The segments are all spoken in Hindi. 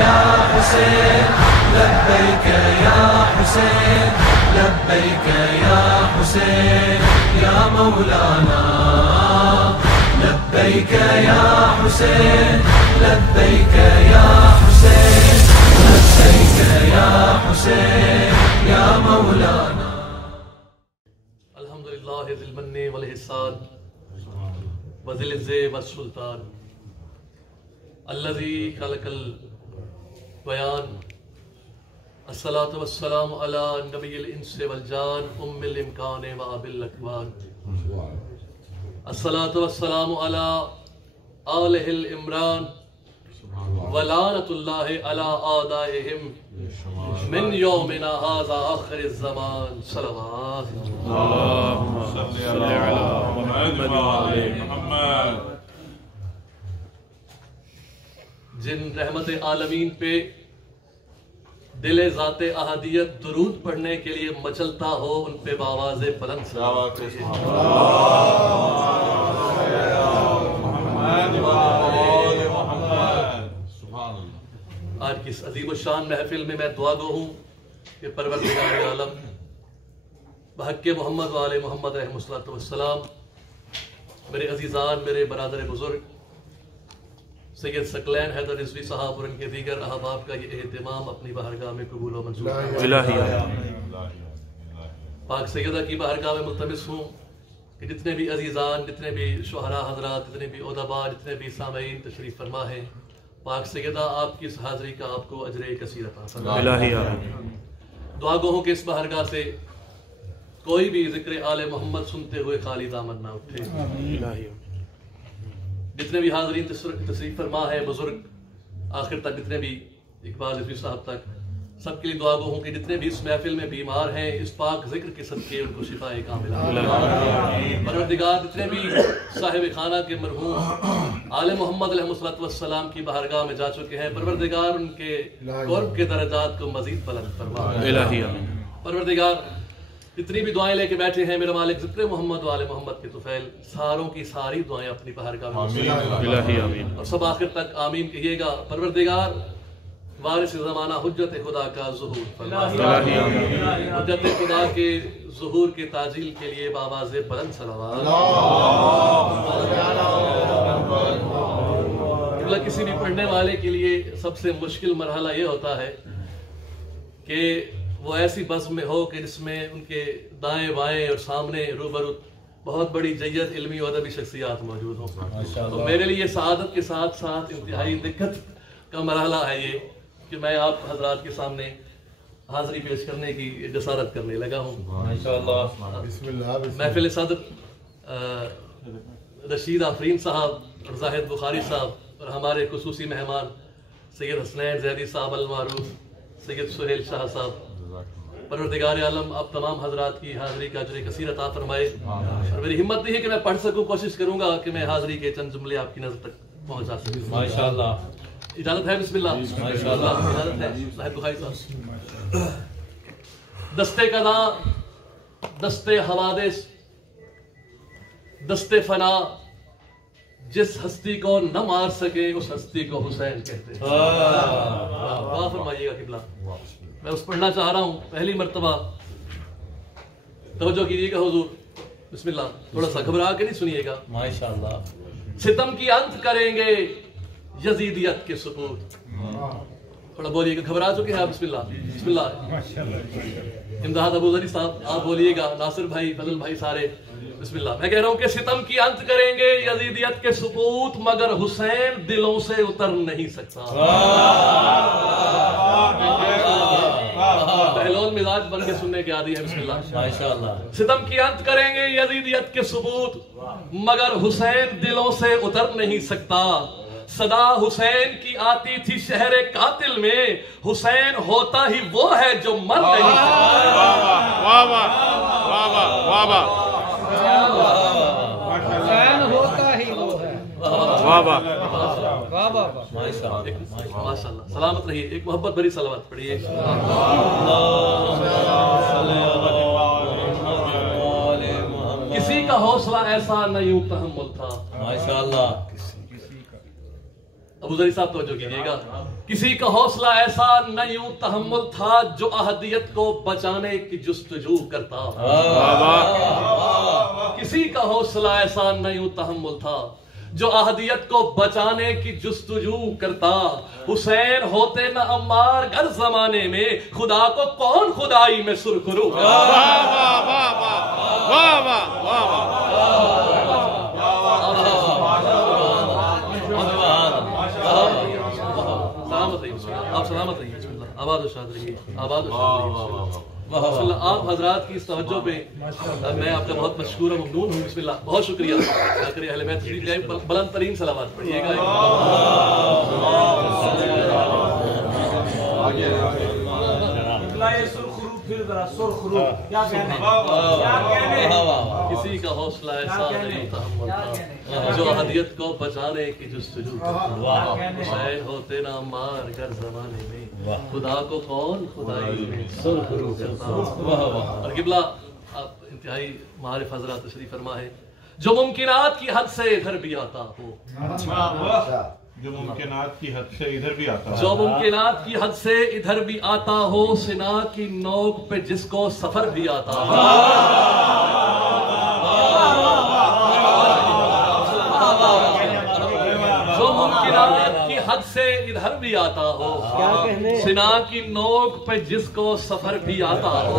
या हुसैन लब्बैक या हुसैन लब्बैक या हुसैन या मौलाना लब्बैक या हुसैन लब्बैक या हुसैन लब्बैक या हुसैन या मौलाना। अल्हम्दुलिल्लाह ज़िल मन्नि वल इहसान व ज़िल इज़्ज़ति व सुल्तान अल्लज़ी खलक़ल बयान। अस्सलातु वस्सलामु अला नबिय्यिल इंसि वल जान उम्मिल इम्कान व अबिल अकवान। अस्सलातु वस्सलामु अला आलिहिल इमरान व लानतुल्लाहि अला आदाइहिम मिन यौमिना हाज़ा आखिरिज़ ज़मान। सल्लल्लाहु अलैहि वसल्लम। जिन रहमत आलमीन पे दिले ज़ाते अहदियत दुरूद पढ़ने के लिए मचलता हो उन पे बावाज़े बुलंद सलावत है। आज की इस अजीम शान महफिल में मैं दुआ गो हूँ कि परवरदिगार आलम बहक़ मोहम्मद व आले मोहम्मद अलैहिस्सलातु वस्सलाम मेरे अजीज़ान मेरे बरादर बुजुर्ग सैयद सकलैन हैदर रिज़वी साहब और उनके दीगर अहबाब का ये एहतिमाम अपनी बारगाह में कबूल व मंजूर पाक सैयदा की बारगाह में मुल्तमिस हूँ कि जितने भी अजीज़ान जितने भी शुहरा हज़रात जितने भी उदबा जितने भी सामईन तशरीफ़ फरमा है पाक सैयदा आपकी इस हाज़री का आपको अजर कसीर अता फरमाए। दुआ गो हूँ कि इस बारगाह से कोई भी ज़िक्र आले मोहम्मद सुनते हुए खाली दामन ना उठे। जितने भी हाज़रीन तशरीफ़ फरमा है बुजुर्ग आखिर तक जितने भी इकबाल रिज़वी साहब तक सबके लिए दुआ गो हूँ कि जितने भी इस महफिल में बीमार हैं इस पाक जिक्र के सदके उनको शिफाए कामिला। परवरदिगार जितने भी साहिब खाना के मरहूम आले मोहम्मद अलैहिस्सलातु वस्सलाम की बारगाह में जा चुके हैं परवरदिगार उनके क़ुर्ब के दर्जात को मज़ीद बुलंद फरमा। परवरदिगार जितनी भी दुआएं लेके बैठे हैं मेरा मालिक ज़िक्र मोहम्मद वाले मोहम्मद के तुफैल सारों की सारी दुआएं अपनी बारगाह में और सब आखिर तक आमीन कहिएगा। परवरदिगार वारिस ज़माना हुज्जत खुदा का ज़ुहूर हुज्जत खुदा के ज़ुहूर के ताजील के लिए बावाज़े बुलंद सलावत। किसी भी पढ़ने वाले के लिए सबसे मुश्किल मरहला ये होता है कि वो ऐसी बज़्म में हो कि जिसमें उनके दाएं बाएं और सामने रूबरू बहुत बड़ी जय्यत इल्मी और अदबी शख्सियात मौजूद हों। तो मेरे लिए सआदत के साथ साथ इंतहाई दिक्कत का मरहला है ये कि मैं आप हजरात के सामने हाज़री पेश करने की जसारत करने लगा हूँ। महफिल सदर रशीद आफरीन साहब और जाहिद बुखारी साहब और हमारे खुसूसी मेहमान सैयद हसनैन ज़ैदी साहब अल मारूफ सैयद सुहेल शाह साहब परवरदिगार आलम आप तमाम हजरात की हाज़री का अजर कसीर अता फरमाए। और मेरी हिम्मत नहीं है कि मैं पढ़ सकूं कोशिश करूंगा कि मैं हाज़री के चंद जुमले आपकी नज़र तक पहुंचा सकूं। माशाअल्लाह इजाज़त है बिस्मिल्लाह। माशाअल्लाह इजाज़त है साहिब बुखारी साहब। दस्ते कदा दस्ते हवादिस दस्ते फना जिस हस्ती को न मार सके उस हस्ती को हुसैन कहते हैं। वाह फरमाइएगा किबला। मैं उस पढ़ना चाह रहा हूँ पहली मर्तबा तवज्जो कीजिएगा हुजूर बिस्मिल्लाह। थोड़ा सा घबरा के नहीं सुनिएगा। माशाअल्लाह। सितम की अंत करेंगे यजीदियत के सुपूत। थोड़ा बोलिएगा घबरा चुके हैं आप। बिस्मिल्लाह बिस्मिल्लाह। इमदाद अबू ज़री साहब आप बोलिएगा नासिर भाई फजल भाई सारे बिस्मिल्लाह। मैं कह रहा हूँ कि सितम की अंत करेंगे यजीदियत के सुपूत मगर हुसैन दिलों से उतर नहीं सकता। पहलोन मिजाज बन के सुनने के आदि है। बिस्मिल्लाह माशाअल्लाह। सितम की अंत करेंगे यजीदियत के सुबूत मगर हुसैन दिलों से उतर नहीं सकता। सदा हुसैन की आती थी शहरे कातिल में हुसैन होता ही वो है जो मर नहीं माशाअल्लाह। सलामत रहिए। एक मोहब्बत भरी सलावत पढ़िए। किसी का हौसला ऐसा न यूं तहम्मुल था। माशाअल्लाह। अबू ज़री साहब तवज्जो कीजिएगा। किसी का हौसला ऐसा न यूं तहम्मुल था जो अहदियत को बचाने की जुस्तजू करता। किसी का हौसला ऐसा न यूं तहम्मुल था जो अहदियत को बचाने की जुस्तजू करता। हुसैन होते न अम्मार घर जमाने में, खुदा को कौन खुदाई में सुरखरू। आप सलामत रहिए, आबाद और शाद रहिए, आबाद और शाद रहिए। आप हजरात की इस तवज्जो पे मैं आपका बहुत मशकूर और ममनून हूँ। बिस्मिल्लाह, बहुत शुक्रिया। अहले बैत तशरीफ लाए, बुलंद तरीन सलावत पढ़िएगा। किसी का हौसला ऐसा नहीं तहम्मुल था जो अहदियत को बचाने की जुस्तजू करता। हुसैन होते ना मार कर जमाने में, खुदा को कौन खुदाई में सुरखरू करता। और क़िबला आप इंतहाई मारिफ हज़रात तशरीफ फरमा है। जो मुमकिनात की हद से इधर भी आता हो, जो मुमकिनात की हद से इधर भी आता हो, जो मुमकिनात की हद से इधर भी आता हो, सिना की नोक पे जिसको सफर भी आता हो। जो मुमकिनात की हद से इधर भी आता हो, सिना की नोक पे जिसको सफर भी आता हो।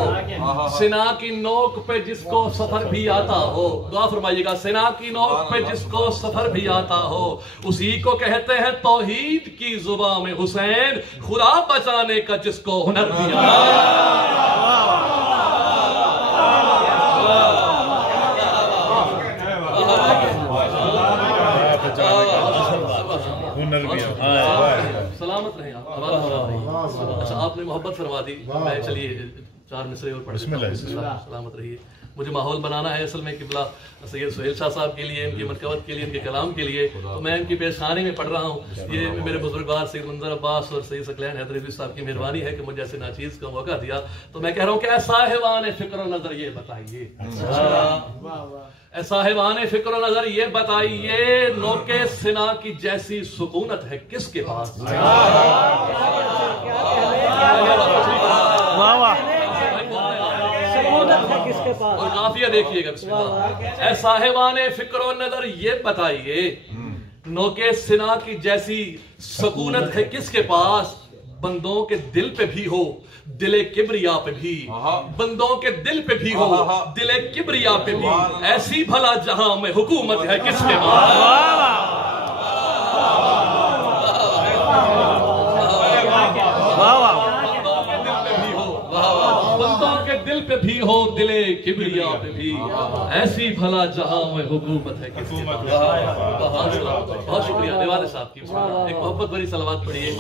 सिना की नोक पे जिसको सफर भी आता हो, दुआ फरमाइएगा। सिना की नोक पे जिसको सफर भी आता हो, उसी को कहते हैं तौहीद की जुबान में हुसैन, खुदा बचाने का जिसको हुनर भी आता है। सलामत रहे आप। अच्छा, आपने मोहब्बत फरमा दी, मैं चलिए 4 मिसरे और पढ़ देता हूं। सलामत रहिए। मुझे माहौल बनाना है असल में क़िबला सैयद सुहेल शाह साहब के लिए, इनकी मरकबत के लिए, इनके कलाम के लिए, तो मैं इनकी पेशखानी में पढ़ रहा हूँ। ये मेरे बुजुर्गवार सैयद मंजर अब्बास और सैयद सकलैन हैदरी साहब की मेहरबानी है कि मुझे ऐसे नाचीज का मौका दिया। तो मैं कह रहा हूँ कि साहिबान फिक्र नजर ये बताइए, साहिबान फिक्र नजर ये बताइए, नोके सिना की जैसी सुकूनत है किसके पास। और काफिया देखिएगा, बिस्मिल्लाह। साहिबाने फिक्र नजर ये बताइए, नोके सिना की जैसी सुकूनत है किसके पास। बंदों के दिल पे भी हो दिले किबरिया पे भी, बंदों के दिल पे भी हो दिले किबरिया पे भी, ऐसी भला जहां में हुकूमत है किसके पास। दिल पे भी हो दिले किबरिया पे भी, ऐसी भला जहां में हुकूमत है किसके पास। बहुत शुक्रिया नेवाले साहब की। एक मोहब्बत भरी सलावत पढ़िए।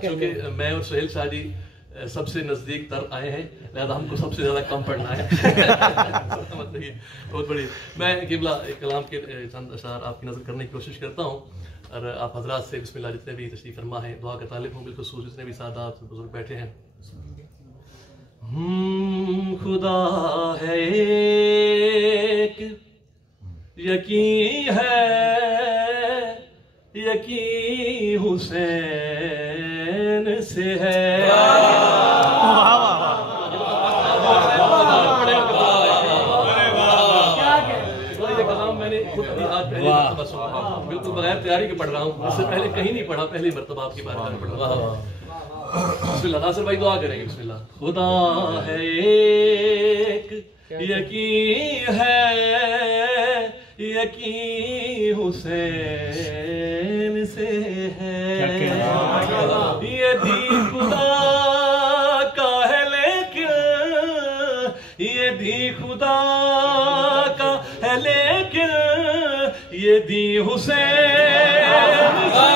क्योंकि मैं और सुहेल शाह जी सबसे नजदीक तर आए हैं, लिहाजा हमको सबसे ज्यादा कम पढ़ना है। बहुत बड़ी। मैं क़िबला एक कलाम के चंद अशार आपकी नजर करने की कोशिश करता हूँ और आप हजरात से बिस्मिल्लाह जितने भी तशरीफ फरमा है दुआ का तालिब हूँ, बिलखुसूस जितने भी सादात बुजुर्ग बैठे हैं। खुदा है एक, यकीन है यकीन हुसैन से है। बिल्कुल बगैर तैयारी के पढ़ रहा हूँ, इससे पहले कहीं नहीं पढ़ा, पहली मरतबा आपकी बात में पढ़ रहा हूँ। बिस्मिल्लाह, नासिर भाई दुआ करेंगे। बिस्मिल्लाह। खुदा है एक, यकीन है यकीन हुसैन से है। ये दी खुदा का है लेकिन, ये दी खुदा का है लेकिन, ये दी हुसैन से।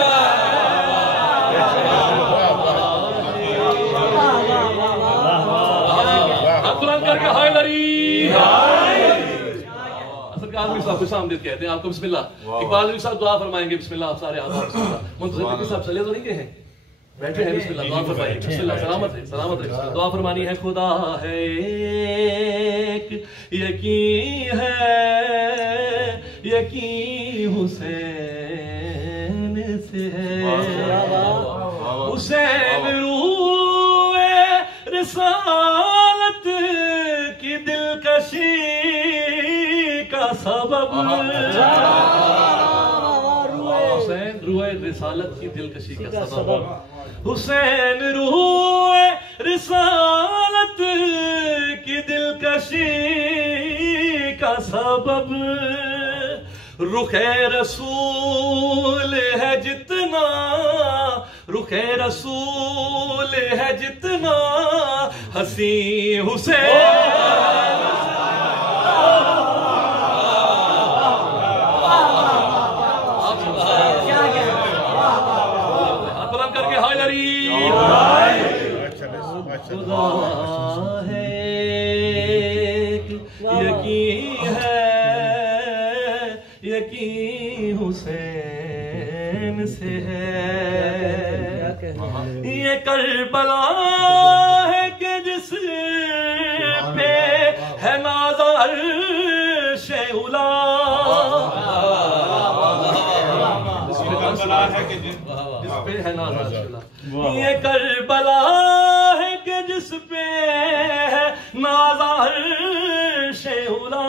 करके हाय लरी आदमी साहब खुश आमदीद कहते हैं आपको। बिस्मिल्लाह। इकबाल साहब दुआ फरमाएंगे। बिस्मिल्लाह। आप सारे आदाब। मुंतज़िर साहब चले तो नहीं गए हैं? बैठे हैं, बिस्मिल्लाह दुआ फरमाइए, बिस्मिल्लाह, सलामत रहे, सलामत रहे। दुआ फरमानी है। खुदा है एक, यकीन है, यकीन हुसैन से है, हुसैन रूए रिसालत की दिलकशी का सबब, हुसैन रूए रिसालत की दिलकशी का सबब, हुसैन रूए रिसालत की दिलकशी का सबब, रुखे रसूल है जितना, रुखे रसूल है जितना, हसी हुसैन करके हायदरी। खुदा है यकीन है, यकीन हुसैन से है, ये करबला है कि जिस पे है नाज़ अर्श उला, है नाज़ अर्श उला, ये करबला है कि जिस पे है नाज़ अर्श उला,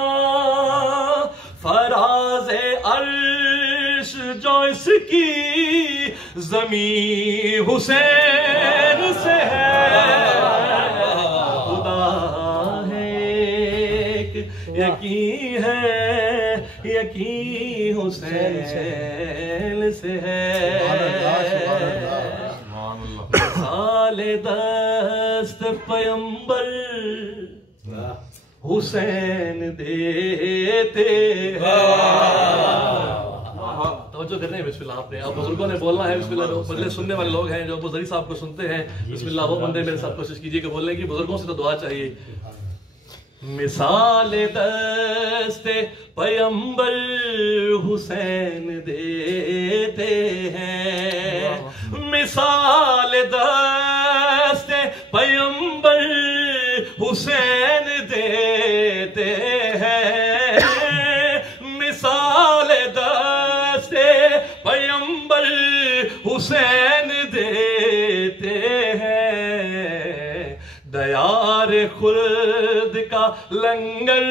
फराज़े अर्श जो इसकी ज़मी हुसैन से है, खुदा है एक, यकीन है, यकीन हुसैन से है, साले दस्त पैगंबर हुसैन देते हैं। तवज्जो करने हैं बिस्मिल्लाह आपने, अब बुजुर्गों ने बोलना है बिस्मिल्लाह। बदले सुनने वाले लोग हैं जो बुज़री साहब को सुनते हैं, बिस्मिल्लाह वो बंदे मेरे साथ कोशिश कीजिए कि बोलने की, बुजुर्गों से तो दुआ चाहिए। मिसाल दस्ते पैगंबर हुसैन देते हैं, मिसाल दस्ते पैगंबर हुसैन देते हैं, मिसाल दस्ते पैगंबर हुसैन देते हैं, दयार खुल्द का लंगर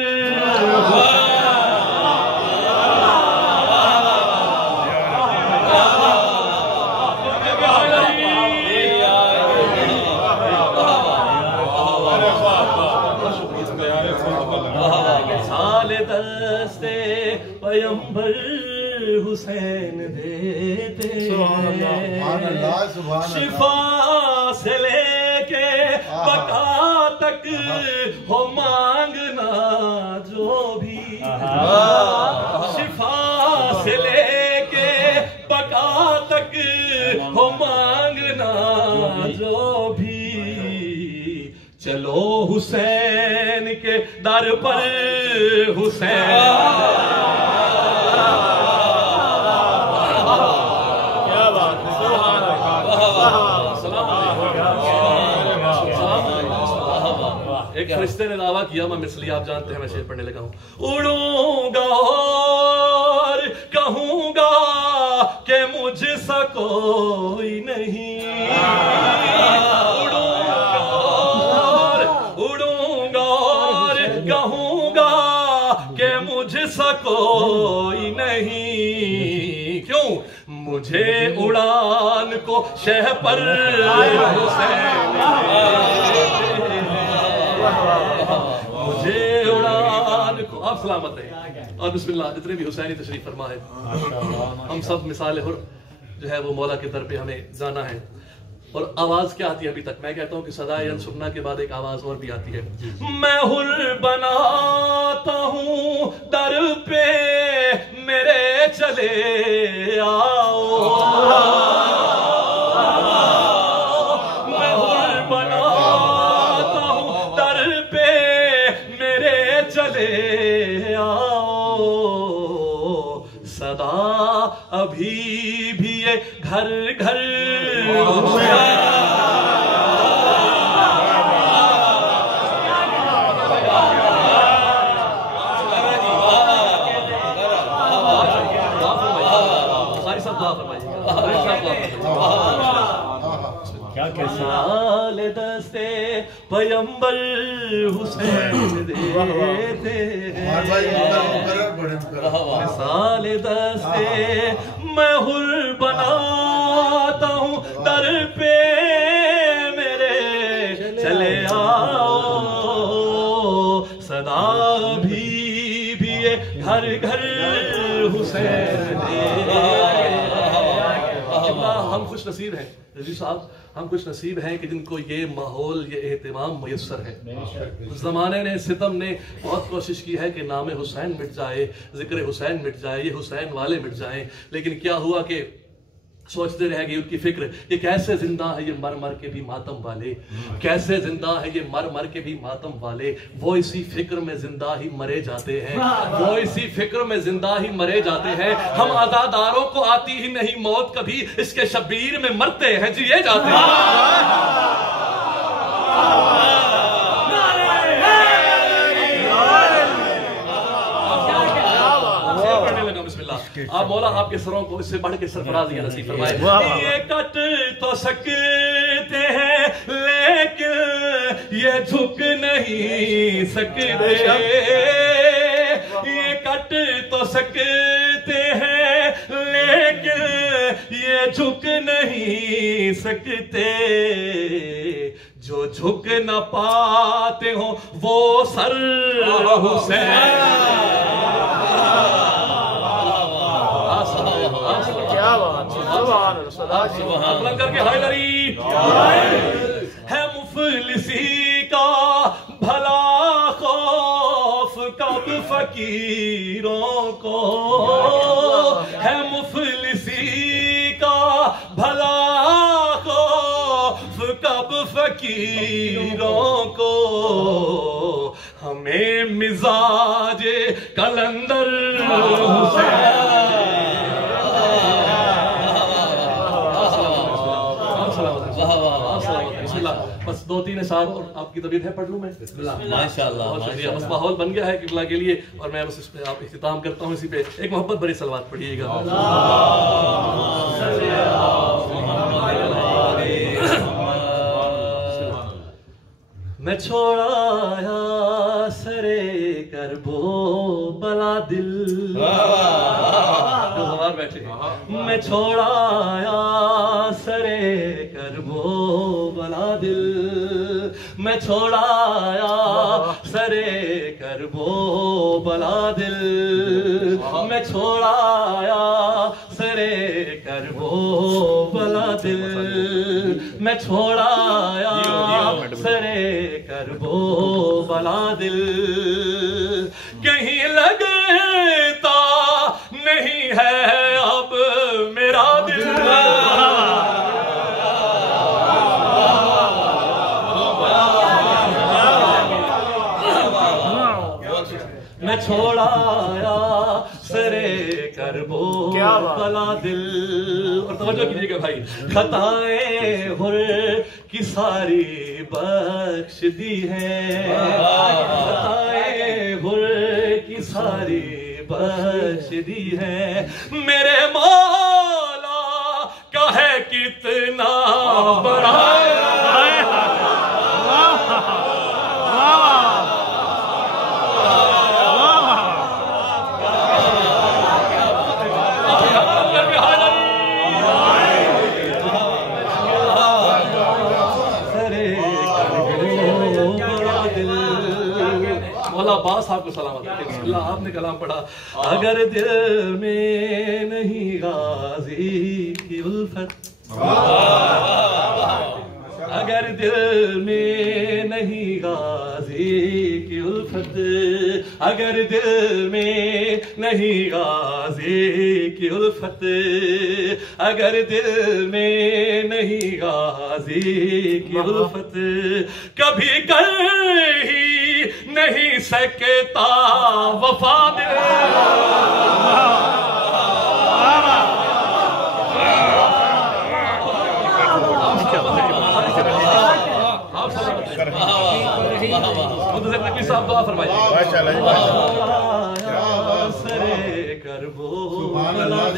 साले दस्ते पैगंबर हुसैन देते हैं, शिफा से लेके बका तक हो मांगना जो भी, शिफा से लेके बका तक हो मांगना जो भी, चलो हुसैन के दर पर हुसैन, एक फरिश्ते ने दावा किया, मैं मिसली आप जानते हैं, मैं शेर पढ़ने लगा हूं। उड़ूंगा और कहूंगा कि मुझसा कोई नहीं, उड़ूंगा और कहूंगा कि मुझसा कोई नहीं, क्यों मुझे उड़ान को शह पर हुसैन, मुझे उड़ान को, आप सलामत रहे। और बिस्मिल्लाह, जितने भी हुसैनी तशरीफ फरमा है, हम सब मिसाल हुर जो है वो मौला के दर पे हमें जाना है। और आवाज क्या आती है अभी तक, मैं कहता हूँ कि सदाए अनसुन्ना के बाद एक आवाज और भी आती है, मैं हुर बनाता हूँ दर पे मेरे चले आओ, मैं हुर बनाता हूँ दर पे मेरे चले आओ, सदा अभी भी ये घर घर क्या साल दस्ते पैगंबर हुसैन देते साल दस्ते मैं हुर बनाता हूँ दर पे मेरे चले आओ सदा भी ये घर घर हुसैन हम खुश नसीब हैं रजी साहब, हम खुश नसीब हैं कि जिनको ये माहौल ये एहतमाम मुयस्सर है। उस ज़माने ने सितम ने बहुत कोशिश की है कि नाम हुसैन मिट जाए, जिक्र हुसैन मिट जाए, ये हुसैन वाले मिट जाएं, लेकिन क्या हुआ कि सोचते रह गई उनकी फिक्र ये कैसे जिंदा है ये मर मर के भी मातम वाले, कैसे जिंदा है ये मर मर के भी मातम वाले। वो इसी फिक्र में जिंदा ही मरे जाते हैं, वो इसी फिक्र में जिंदा ही मरे जाते हैं। हम अज़ादारों को आती ही नहीं मौत कभी, इसके शब्बीर में मरते हैं जिए जाते हैं। आप मौला आपके सरों को इससे बढ़ के सरफराजी नसीब फरमाए। ये कट तो सकते हैं लेकिन ये झुक नहीं सकते, ये कट तो सकते हैं लेकिन ये झुक नहीं सकते। जो झुक न पाते हो वो सर हुसैन। करके हैदरी है मुफलिसी का भला खौफ कब फकीरों को, है मुफलिसी का भला खौफ कब फकीरों को। हमें मिजाज कलंदर बस 2-3 साल और आपकी तबीयत है पढ़ लूं मैं माशाअल्लाह। बहुत शुक्रिया, बस माहौल बन गया है किबला के लिए और मैं बस इस पे आप इख्तिताम करता हूँ। इसी पे एक मोहब्बत भरी सलवात पढ़िएगा। मैं छोड़ाया सरे करबो बला दिल, बैठे मैं छोड़ाया सरे करबो बला दिल, मैं छोड़ाया सरे करबो बला दिल, मैं छोड़ाया सरे करबो बला दिल, मैं छोड़ाया सरे करबो बला दिल। कहीं लगता नहीं है अब मेरा दिल, मैं छोड़ाया सरे करबो बला दिल। और तवज्जो कीजिएगा भाई, खताएं हुर की सारी बख्श दी है, खताएं हुर की सारी बख्श दी है। मेरे मौला का है कितना बड़ा अब्बास साहब को सलामत रखें। बिस्मिल्लाह, आपने कलाम पढ़ा। अगर दिल में नहीं गाजी की उल्फत, अगर दिल में नहीं गाजी की उल्फत, अगर दिल में नहीं गाजी की उल्फत, अगर दिल में नहीं गाजी की उल्फत, कभी कर ही नहीं सकता वफा दिल। साहब दुआ फरमाइए।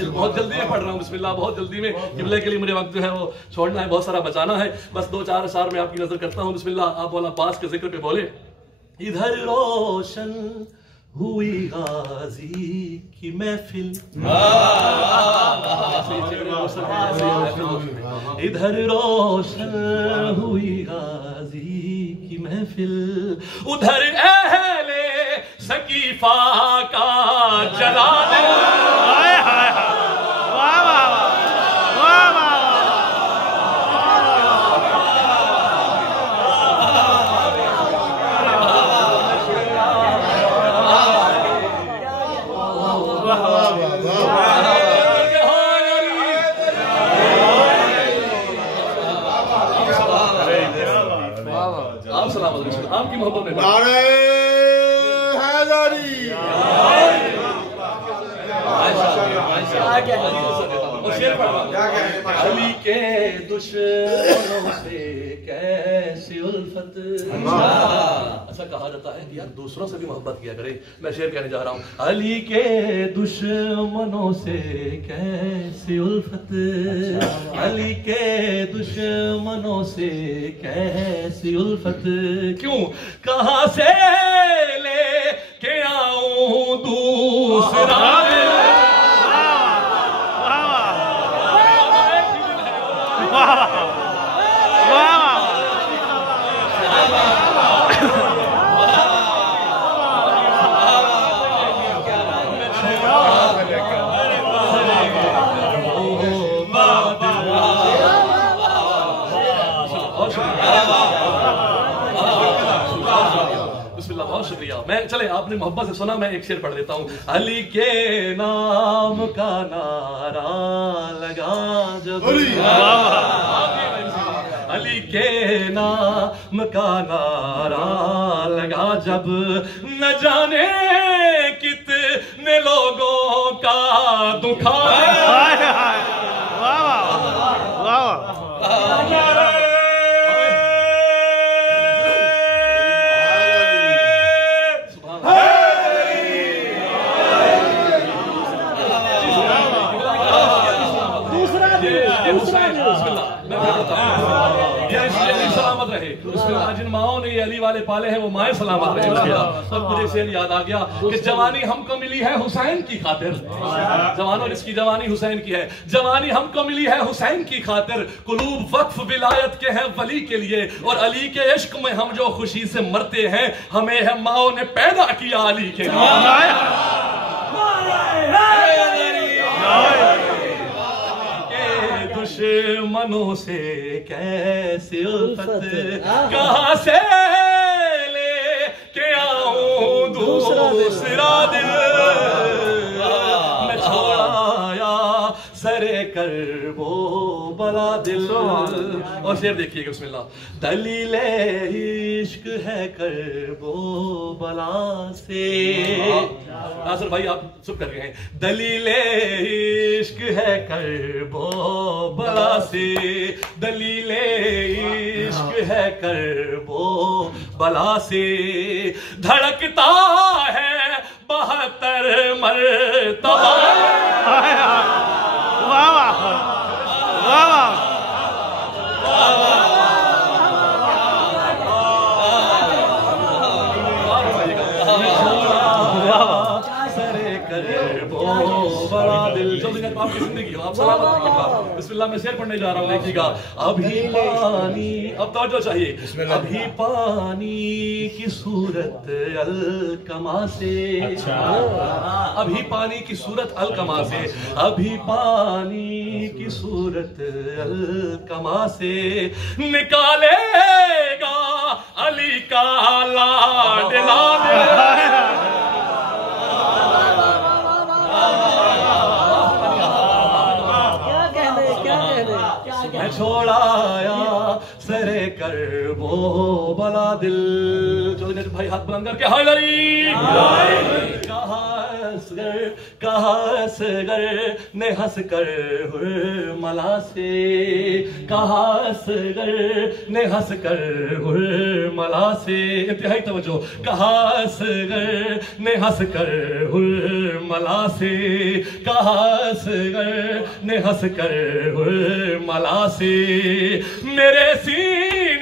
बहुत जल्दी में पढ़ रहा हूँ, बिस्मिल्लाह, बहुत जल्दी में, किबले के लिए मुझे वक्त जो है वो छोड़ना है, बहुत सारा बचाना है, बस 2-4 अशार में आपकी नजर करता हूँ। बिस्मिल्लाह। आप मौला अब्बास के जिक्र पे बोले, इधर रोशन हुई गाजी की महफिल, इधर रोशन हुई गाजी की महफिल, उधर अहले सकीफा का जलाल। आपकी मोहब्बत में अली के दुश्मनों से कैसी उल्फत। ऐसा कहा जाता है कि यार दूसरों से भी मोहब्बत किया करे। मैं शेर कहने जा रहा हूँ, अली के दुश्मनों से कैसी उल्फत, अली के दुश्मनों से कैसी उल्फत, क्यों कहाँ से ले के आऊं दूसरा बहुत शुक्रिया। मैं चले, आपने मोहब्बत से सुना, मैं एक शेर पढ़ देता हूँ। अली के नाम का नारा लगा जब, अली के नाम का नारा लगा जब, न जाने कितने लोगों का दुखा। सलामत रहे, जिन माओ ने ये अली वाले पाले हैं वो माए सलामत रहे। तब मुझे शेर याद आ गया कि जवानी हमको मिली है हुसैन की खातिर, जवानों जिसकी जवानी हुसैन की है, जवानी हमको मिली है हुसैन की खातिर, कुलूब वक्फ विलायत के हैं वली के लिए, और अली के इश्क में हम जो खुशी से मरते हैं, हमें है माओ ने पैदा किया अली के लिए। दुश्मनों से कैसे उल्फत, कहाँ से ले के आऊं दूसरा दिल, मैं छोड़ाया सरे कर वो बला दिल। और शेर देखिएगा, बिस्मिल्लाह। दलीले इश्क है कर वो बला से, नासिर भाई आप चुप कर रहे हैं। दलीले इश्क है कर वो बला से, दलीले इश्क है कर वो बला से, धड़कता है 72 मरतबा। आपकी जिंदगी हो, आप सलामत रहिएगा। बिस्मिल्लाह, मैं शेर पढ़ने जा रहा हूँ, देखिएगा। अभी पानी, अब तवज्जो चाहिए, अभी पानी की सूरत अलकमा से, अभी पानी की सूरत अलकमा से, अभी पानी की सूरत अलकमा से, निकालेगा अली का लाडला। छोड़ाया सरे कर वो बला दिल। चलो भाई हाथ बुलंद करके हाय लरी, कहा कहा असगर ने हंस कर हुर्मला से, कहा असगर ने हंस कर हुर्मला से, इंतहाई तवज्जो, कहा असगर ने हंस कर हुर्मला से, कहा असगर ने हंस कर हुर्मला से, मेरे सीने